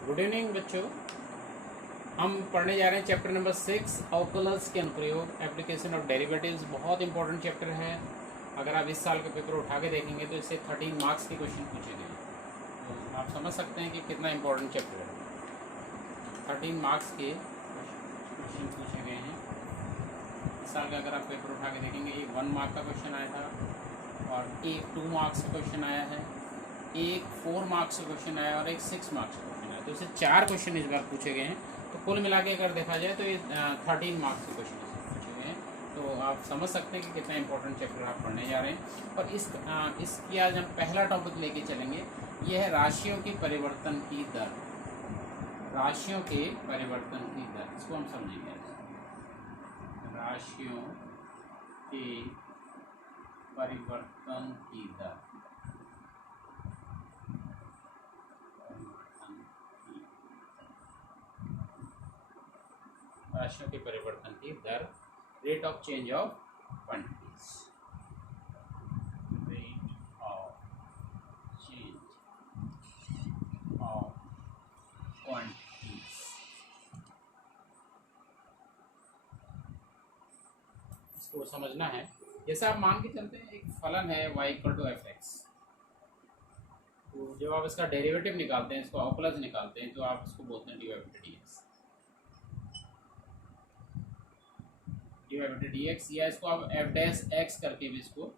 Good evening बच्चों। हम पढ़ने जा रहे हैं चैप्टर नंबर 6 ऑकुलस के अनुप्रयोग एप्लीकेशन ऑफ डेरिवेटिव्स। बहुत इंपॉर्टेंट चैप्टर है। अगर आप इस साल का पेपर उठा के देखेंगे तो इससे 13 मार्क्स के क्वेश्चन पूछे गए हैं। तो आप समझ सकते हैं कि कितना इंपॉर्टेंट चैप्टर है। 13 मार्क्स के क्वेश्चन पूछे गए हैं इस साल का। अगर आप पेपर उठा के देखेंगे, एक 1 मार्क का क्वेश्चन आया था और एक 2 मार्क्स का क्वेश्चन आया है, एक 4 मार्क्स का क्वेश्चन आया और एक 6 मार्क्स का क्वेश्चन आया। तो इससे 4 क्वेश्चन इस बार पूछे गए हैं। तो कुल मिला के अगर देखा जाए तो ये 13 मार्क्स के क्वेश्चन पूछे गए हैं। तो आप समझ सकते हैं कि कितना इंपॉर्टेंट चैप्टर आप पढ़ने जा रहे हैं। और इसकी आज हम पहला टॉपिक लेके चलेंगे। ये है राशियों की परिवर्तन की दर। राशियों के परिवर्तन की दर, इसको हम समझेंगे। राशियों के परिवर्तन की दर। राशियों के परिवर्तन की दर, rate of change of quantities. Rate of change of quantities. इसको समझना है। जैसे आप मान के चलते हैं, एक फलन है y equal to F X. तो जब आप इसका डेरिवेटिव निकालते हैं, इसको ऑकुलस निकालते हैं, तो आप इसको बोलते हैं डी वाई बटे डी एक्स। डी वाई बटे डी एक्स, या इसको आप एफ डैश एक्स करके भी इसको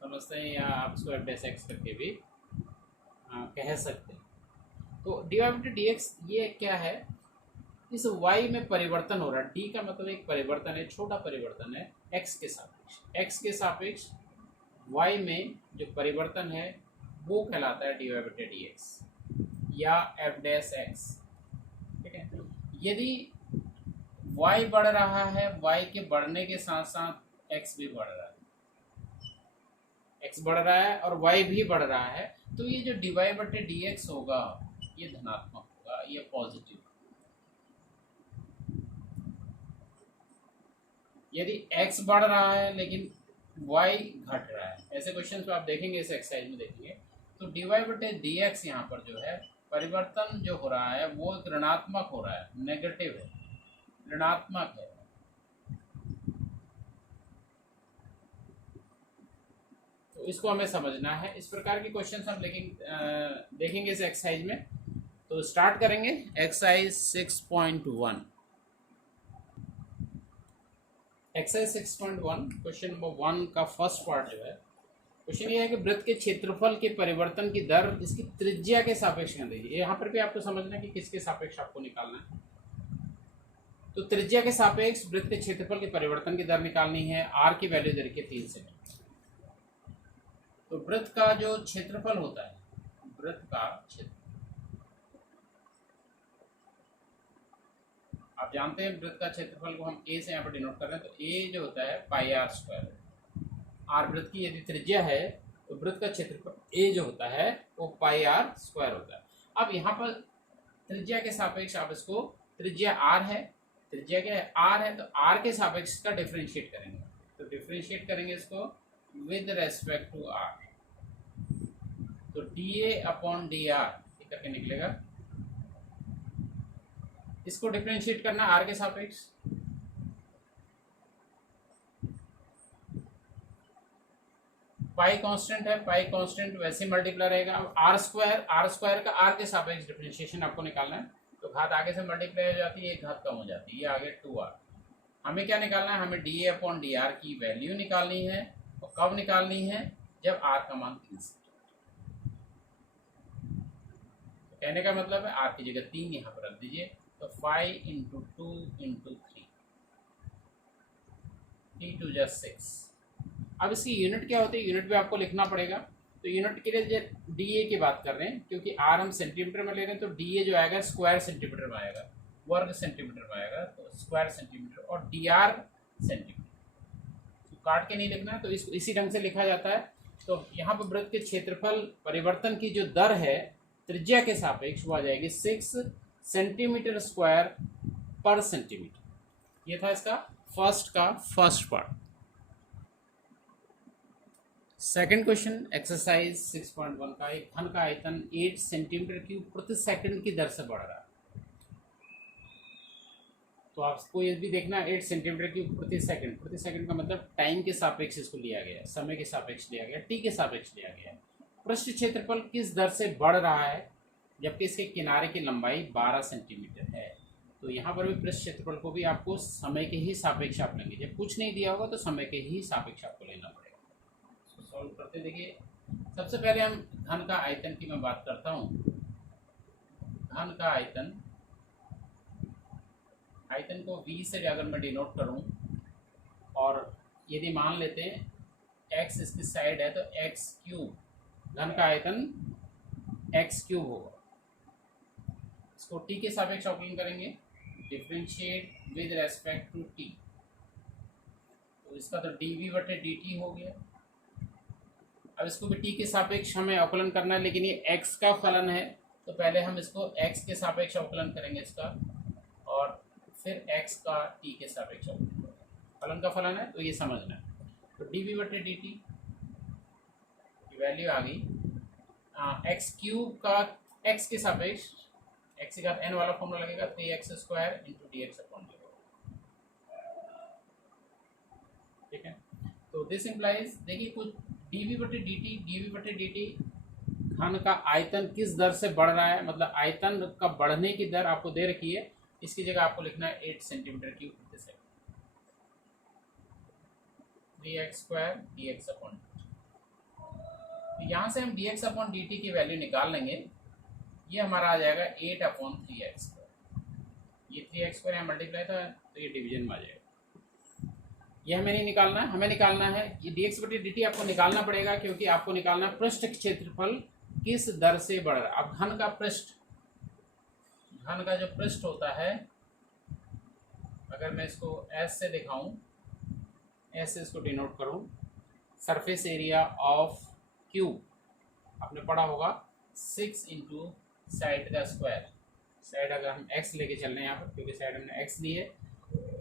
समझते हैं, या आप इसको एफ डैश एक्स करके भी कह सकते हैं। तो डी वाई बटे डी एक्स ये क्या है? इस y में परिवर्तन हो रहा है। d का मतलब एक परिवर्तन है, छोटा परिवर्तन है x के सापेक्ष। x के सापेक्ष y में जो परिवर्तन है वो कहलाता है डी वाई बटे डी एक्स या एफ डैश एक्स। ठीक है। यदि y बढ़ रहा है, y के बढ़ने के साथ साथ x भी बढ़ रहा है, x बढ़ रहा है और y भी बढ़ रहा है, तो ये जो डी वाई बटे डी एक्स होगा ये धनात्मक होगा, ये पॉजिटिव। यदि x बढ़ रहा है लेकिन y घट रहा है, ऐसे क्वेश्चन तो आप देखेंगे, इस एक्सरसाइज में देखेंगे, तो डी वाई बटे डी एक्स यहाँ पर जो है परिवर्तन जो हो रहा है वो एक ऋणात्मक हो रहा है, नेगेटिव है, ऋणात्मक है। तो इसको हमें समझना है। इस प्रकार के क्वेश्चन हम देखेंगे इस एक्सरसाइज में। तो स्टार्ट करेंगे एक्सरसाइज 6.1। एक्सरसाइज 6.1 क्वेश्चन नंबर 1 का फर्स्ट पार्ट जो है, क्वेश्चन ये है कि वृत्त के क्षेत्रफल के परिवर्तन की दर इसकी त्रिज्या के सापेक्ष कर दीजिए। यहाँ पर भी आपको समझना है कि किसके सापेक्ष आपको निकालना है। तो त्रिज्या के सापेक्ष वृत्त के क्षेत्रफल के परिवर्तन की दर निकालनी है। आर की वैल्यू दे रखी है 3 सेकंड। तो वृत्त का जो क्षेत्रफल होता है, वृत्त का क्षेत्र, आप जानते हैं वृत्त का क्षेत्रफल को हम ए से यहाँ पर डिनोट कर रहे हैं। तो ए जो होता है पाई आर स्क्वायर। आर वृत्त की यदि त्रिज्या है तो वृत्त का क्षेत्रफल ए जो होता है वो पाई आर स्क्वायर होता है। अब यहाँ पर त्रिज्या के सापेक्ष आप इसको, त्रिज्या आर है, त्रिज्या क्या है? आर है। तो आर के सापेक्ष का डिफरेंशिएट करेंगे। तो डिफरेंशिएट करेंगे इसको विद रेस्पेक्ट टू आर। तो D A upon D R करके निकलेगा। इसको डिफरेंशिएट करना आर के सापेक्ष। पाई कांस्टेंट है, पाई कांस्टेंट वैसे मल्टीप्लाई रहेगा। अब आर स्क्वायर का आर के सापेक्ष डिफरेंशिएशन आपको निकालना है। तो घात आगे से मल्टीप्लाई हो जाती है, एक घात कम हो जाती है, ये आगे 2r। हमें क्या निकालना है? हमें D A upon D R की वैल्यू निकालनी है। और कब निकालनी है? जब आर का मान 3 से। तो कहने का मतलब है आर की जगह 3 यहाँ पर रख दीजिए। तो 5 इंटू 2 इंटू 3, 3 2 जा 6। अब इसकी यूनिट क्या होती है? यूनिट भी आपको लिखना पड़ेगा। तो यूनिट के लिए डी ए की बात कर रहे हैं, क्योंकि आर हम सेंटीमीटर में ले रहे हैं, तो डी ए जो आएगा स्क्वायर सेंटीमीटर में आएगा, वर्ग सेंटीमीटर में आएगा। तो स्क्वायर सेंटीमीटर और डी आर सेंटीमीटर। तो काट के नहीं लिखना है, तो इसको इसी ढंग से लिखा जाता है। तो यहाँ पर वृत्त के क्षेत्रफल परिवर्तन की जो दर है त्रिज्या के सापेक्ष वो आ जाएगी 6 सेंटीमीटर स्क्वायर पर सेंटीमीटर। ये था इसका first part. Second question exercise 6.1 का, एक घन का आयतन 8 सेंटीमीटर क्यूब प्रति सेकंड की दर से बढ़ रहा है। तो आपको ये भी देखना 8 सेंटीमीटर क्यूब प्रति सेकंड का मतलब टाइम के सापेक्ष इसको लिया गया है, समय के सापेक्ष लिया गया, टी के सापेक्ष लिया गया है। पृष्ठ क्षेत्रफल किस दर से बढ़ रहा है जबकि इसके किनारे की लंबाई 12 सेंटीमीटर है। तो यहाँ पर भी पृष्ठ क्षेत्रफल को भी आपको समय के ही सापेक्ष आप लेंगे, जब कुछ नहीं दिया होगा तो समय के ही सापेक्ष आपको लेना पड़ेगा। इसको सॉल्व करते देखिए, सबसे पहले हम घन का आयतन की मैं बात करता हूँ। घन का आयतन को v से अगर मैं डिनोट करूं और यदि मान लेते हैं x इसकी साइड है तो x क्यूब, घन का आयतन x क्यूब होगा। इसको t के सापेक्ष अवकलन करेंगे, differentiate with respect to t, तो इसका तो dv/dt हो गया। अब इसको भी t के सापेक्ष हमें अवकलन करना है, लेकिन ये x का फलन है तो पहले हम इसको x के सापेक्ष अवकलन करेंगे इसका, और फिर x का t के सापेक्ष अवकलन। फलन का फलन है तो ये समझना है। तो dv/dt की वैल्यू आ गई x क्यूब का x के सापेक्ष, x का n वाला फॉर्मूला लगेगा 3x² इंटू dx/dt। ठीक है, तो दिस इंप्लाइज, देखिए कुछ dv/dt घन का आयतन किस दर से बढ़ रहा है, मतलब आयतन का बढ़ने की दर आपको दे रखी है। इसकी जगह आपको लिखना है 8 सेंटीमीटर क्यूब प्रति सेकंड, 3x² dx/dt। तो यहाँ से हम dx/dt की वैल्यू निकाल लेंगे, ये हमारा आ जाएगा 8/3x²। ये 3x² यहाँ मल्टीप्लाई था तो ये डिवीजन में आ जाएगा। ये हमें नहीं निकालना है, हमें निकालना है ये dx/dt आपको निकालना पड़ेगा, क्योंकि आपको निकालना है पृष्ठ क्षेत्रफल किस दर से बढ़ रहा है। अब घन का पृष्ठ, घन का जो पृष्ठ होता है, अगर मैं इसको S से दिखाऊं, S से इसको डिनोट करूं, सरफेस एरिया ऑफ क्यूब, आपने पढ़ा होगा 6 इंटू साइड का स्क्वायर। साइड अगर हम x लेके चल रहे हैं यहाँ पर, क्योंकि साइड हमने x ली है,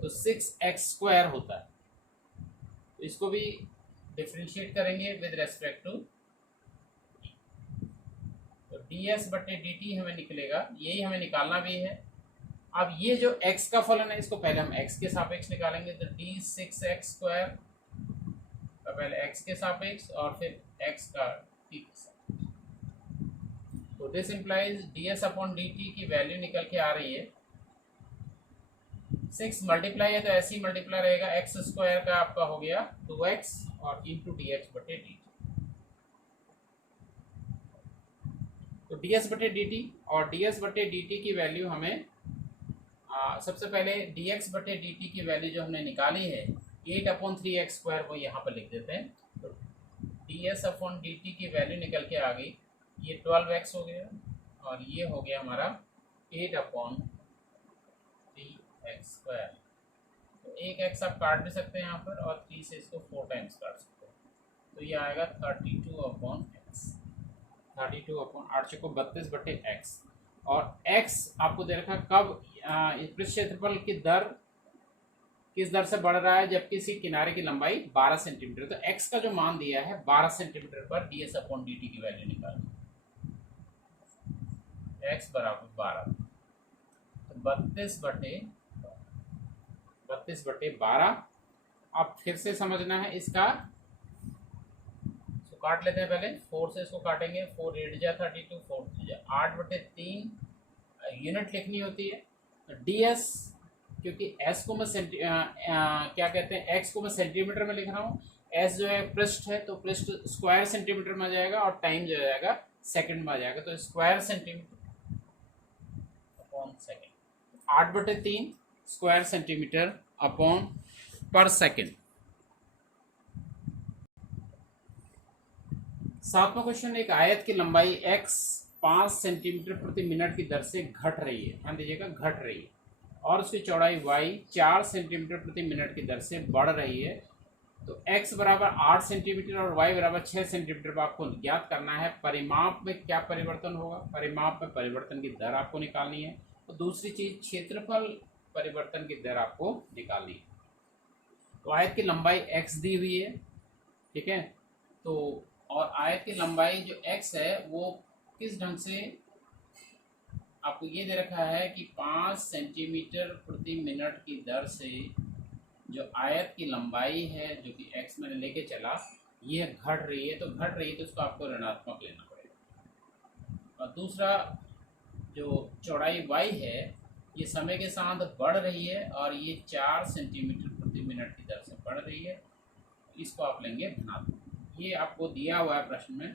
तो 6x² होता है। तो इसको भी डिफ्रेंशिएट करेंगे विद रेस्पेक्ट टू, तो ds/dt हमें निकलेगा, यही हमें निकालना भी है। अब ये जो x का फलन है इसको पहले हम x के सापेक्ष निकालेंगे, तो d6x² का पहले x के सापेक्ष और फिर x का t के सापेक्ष। तो दिस इंप्लाइज ds/dt की वैल्यू निकल के आ रही है 6 मल्टीप्लाई है तो ऐसे ही मल्टीप्लाई रहेगा, x² का आपका हो गया 2x और इंटू dx/dt। तो ds/dt और ds/dt की वैल्यू हमें सबसे पहले dx/dt की वैल्यू जो हमने निकाली है 8/3x², वो यहाँ पर लिख देते हैं। तो ds/dt की वैल्यू निकल के आ गई, ये 12x हो गया और ये हो गया हमारा 8/3x²। तो एक x आप काट भी सकते हैं यहाँ पर और 3 से इसको 4 टाइम्स काट सकते हैं, तो ये आएगा 32/x, 32/8 और x आपको दे रखा कब पृष्ठ क्षेत्रफल की दर किस दर से बढ़ रहा है जबकि इसकी किनारे की लंबाई 12 सेंटीमीटर। तो x का जो मान दिया है 12 सेंटीमीटर पर ds/dt की वैल्यू निकालनी, x बराबर 12, तो 32/12। अब फिर से समझना है इसका, तो काट लेते हैं पहले, 4 से इसको काटेंगे, 4 8 जा 32, 4 जा 8/3 यूनिट लिखनी होती है। तो ds, क्योंकि s को मैं क्या कहते हैं, x को मैं सेंटीमीटर में लिख रहा हूँ, s जो है पृष्ठ है तो पृष्ठ स्क्वायर सेंटीमीटर में आ जाएगा और टाइम जो जाएगा सेकंड में आ जाएगा, तो square centimetre upon second, 8/3 square centimetre upon पर सेकंड। 7वां क्वेश्चन, एक आयत की लंबाई x 5 सेंटीमीटर प्रति मिनट की दर से घट रही है, ध्यान दीजिएगा घट रही है, और उसकी चौड़ाई y 4 सेंटीमीटर प्रति मिनट की दर से बढ़ रही है। तो x बराबर 8 सेंटीमीटर और y बराबर 6 सेंटीमीटर पर आपको ज्ञात करना है परिमाप में क्या परिवर्तन होगा, परिमाप में परिवर्तन की दर आपको निकालनी है। और दूसरी चीज क्षेत्रफल परिवर्तन की दर आपको निकालनी है। तो आयत की लंबाई x दी हुई है, ठीक है, तो और आयत की लंबाई जो x है वो किस ढंग से आपको ये दे रखा है कि 5 सेंटीमीटर प्रति मिनट की दर से जो आयत की लंबाई है जो कि x मैंने लेके चला ये घट रही है, तो घट रही है तो उसको आपको ऋणात्मक लेना पड़ेगा। और दूसरा जो चौड़ाई y है ये समय के साथ बढ़ रही है और ये 4 सेंटीमीटर प्रति मिनट की दर से बढ़ रही है, इसको आप लेंगे धनात्मक। ये आपको दिया हुआ है प्रश्न में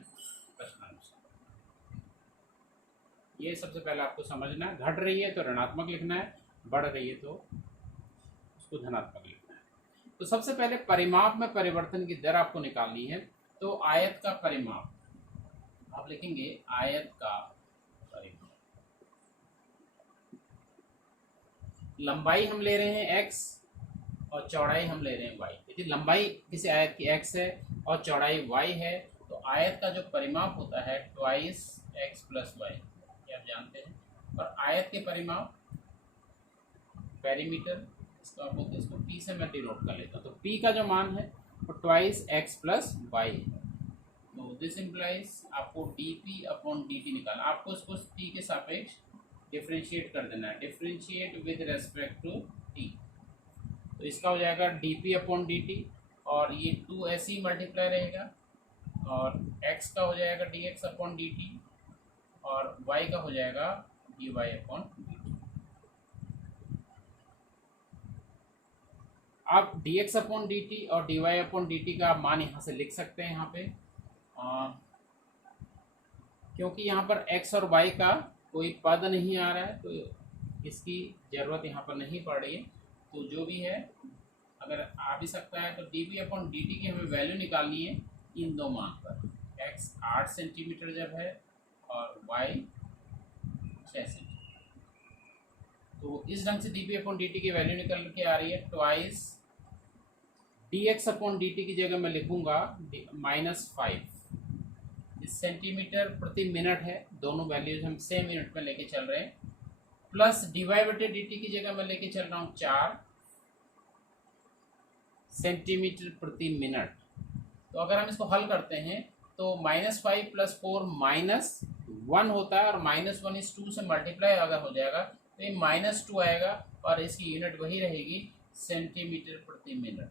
प्रश्नानुसार। ये सबसे पहले आपको समझना है, घट रही है तो ऋणात्मक लिखना है, बढ़ रही है तो उसको धनात्मक लिखना है। तो सबसे पहले परिमाप में परिवर्तन की दर आपको निकालनी है। तो आयत का परिमाप आप लिखेंगे, आयत का परिमाप, लंबाई हम ले रहे हैं x और चौड़ाई हम ले रहे हैं y। यदि लंबाई किसी आयत की x है और चौड़ाई y है तो आयत का जो परिमाप होता है ट्वाइस x प्लस वाई, ये आप जानते हैं। और आयत के परिमाप पेरीमीटर, इसको आप बोलते हैं, इसको p से मैं डिनोट कर लेता हूँ। तो p का जो मान है वो ट्वाइस x प्लस वाई है। तो दिस इम्प्लाइज आपको dp अपॉन dt निकालना, आपको इसको t के सापेक्ष डिफ्रेंशिएट कर देना है, differentiate with respect to t। तो इसका हो जाएगा dp अपॉन dt और ये 2 ऐसे ही मल्टीप्लाई रहेगा और x का हो जाएगा dx अपॉन dt और y का हो जाएगा dy अपॉन dt। आप dx अपॉन dt और dy अपॉन dt का मान यहाँ से लिख सकते हैं यहाँ पे, क्योंकि यहाँ पर x और y का कोई पद नहीं आ रहा है तो इसकी ज़रूरत यहाँ पर नहीं पड़ रही है। तो जो भी है अगर आ भी सकता है तो dp अपॉन dt की हमें वैल्यू निकालनी है इन दो मान पर, x 8 सेंटीमीटर जब है और y 6 सेंटीमीटर। तो इस ढंग से dp अपॉन dt की वैल्यू निकल के आ रही है ट्वाइस dx अपॉन dt की जगह मैं लिखूंगा -5। सेंटीमीटर प्रति मिनट है, दोनों वैल्यूज हम सेम मिनट में लेके चल रहे हैं, प्लस dy/dt की जगह मैं लेके चल रहा हूँ 4 सेंटीमीटर प्रति मिनट। तो अगर हम इसको हल करते हैं तो -5 + 4 -1 होता है और -1 इस 2 से मल्टीप्लाई अगर हो जाएगा तो ये -2 आएगा और इसकी यूनिट वही रहेगी सेंटीमीटर प्रति मिनट।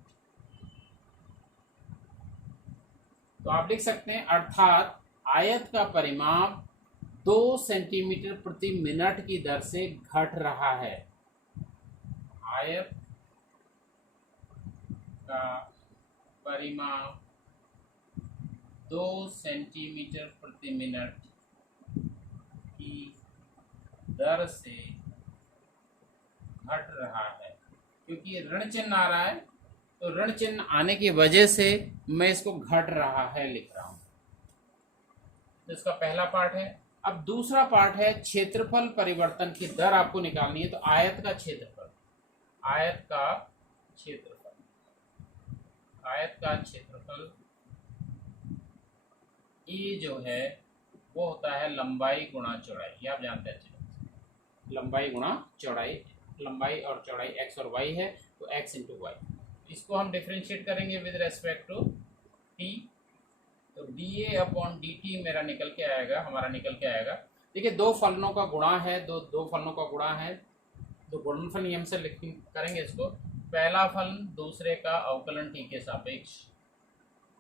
तो आप लिख सकते हैं अर्थात आयत का परिमाप 2 सेंटीमीटर प्रति मिनट की दर से घट रहा है। आयत का परिमाप 2 सेंटीमीटर प्रति मिनट की दर से घट रहा है, क्योंकि ऋण चिन्ह आ रहा है तो ऋण चिन्ह आने की वजह से मैं इसको घट रहा है लिख रहा हूं। तो इसका पहला पार्ट है। अब दूसरा पार्ट है क्षेत्रफल परिवर्तन की दर आपको निकालनी है। तो आयत का क्षेत्रफल, आयत का क्षेत्रफल, आयत का क्षेत्रफल ये जो है वो होता है लंबाई गुणा चौड़ाई, ये आप जानते हैं, लंबाई गुणा चौड़ाई, लंबाई और चौड़ाई x और y है तो x इंटू वाई। इसको हम डिफ्रेंशिएट करेंगे विद रेस्पेक्ट टू t। तो dA अपॉन dt मेरा निकल के आएगा, हमारा निकल के आएगा। देखिए दो फलनों का गुणा है, दो फलनों का गुणा है, तो गुणनफल नियम से करेंगे इसको। पहला फलन दूसरे का अवकलन t के सापेक्ष,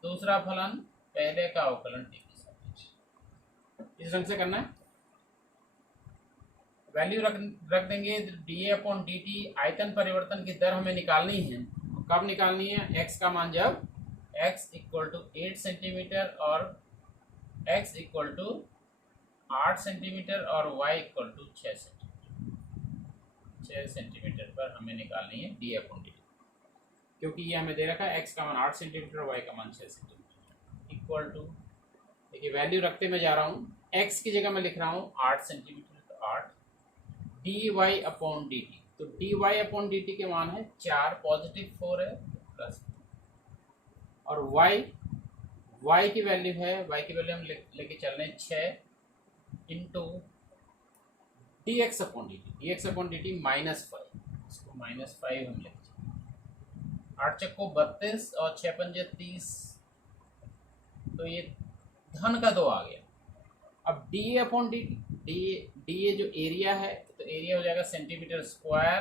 दूसरा फलन पहले का अवकलन t के सापेक्ष, इस ढंग से करना है। वैल्यू रख देंगे dA अपॉन dt, आयतन परिवर्तन की दर हमें निकालनी है। कब निकालनी है? x का मान जब x इक्वल टू 8 सेंटीमीटर और x इक्वल टू 8 सेंटीमीटर और y equal to 6 centimetre, 6 centimetre पर हमें निकालनी है डी अपॉन डी, क्योंकि ये हमें दे रखा है x का मान 8 सेंटीमीटर और y का मान 6 सेंटीमीटर इक्वल टू, देखिए वैल्यू रखते मैं जा रहा हूँ, x की जगह मैं लिख रहा हूँ 8 सेंटीमीटर तो 8 dy अपॉन dt। तो dy अपॉन dt के मान है 4, पॉजिटिव 4 है प्लस, और y की वैल्यू है, y की वैल्यू हम लेके चल रहे हैं 6 into dx upon dt, dx upon dt -5, इसको -5 हम लेके चल, 8 चक्को 32 और 6 पंजे 30, तो ये धन का 2 आ गया। अब डी अपॉन डी डी जो एरिया है, तो एरिया हो जाएगा सेंटीमीटर स्क्वायर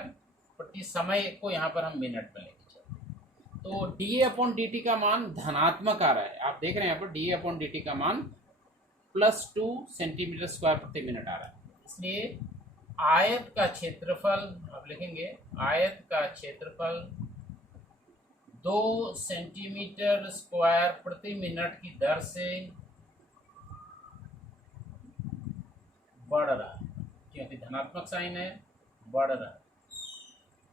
प्रति समय को यहाँ पर हम मिनट में लेके चलते। तो डी अपॉन डी टी का मान धनात्मक आ रहा है, आप देख रहे हैं यहाँ पर डी अपॉन डी टी का मान +2 सेंटीमीटर स्क्वायर प्रति मिनट आ रहा है। इसलिए आयत का क्षेत्रफल आप लिखेंगे, आयत का क्षेत्रफल 2 सेंटीमीटर स्क्वायर प्रति मिनट की दर से बढ़ रहा है, क्योंकि धनात्मक साइन है, बढ़ रहा है।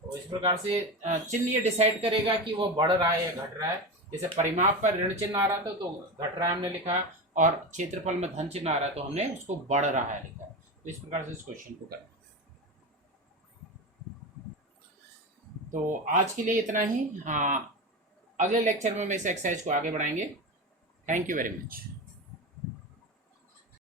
तो इस प्रकार से चिन्ह ये डिसाइड करेगा कि वो बढ़ रहा है या घट रहा है। जैसे परिमाप पर ऋण चिन्ह आ रहा था तो घट रहा है हमने लिखा, और क्षेत्रफल में धन चिन्ह आ रहा है तो हमने उसको बढ़ रहा है लिखा। तो इस प्रकार से इस क्वेश्चन को करना। तो आज के लिए इतना ही। अगले लेक्चर में हम इस एक्सरसाइज को आगे बढ़ाएंगे। Thank you very much.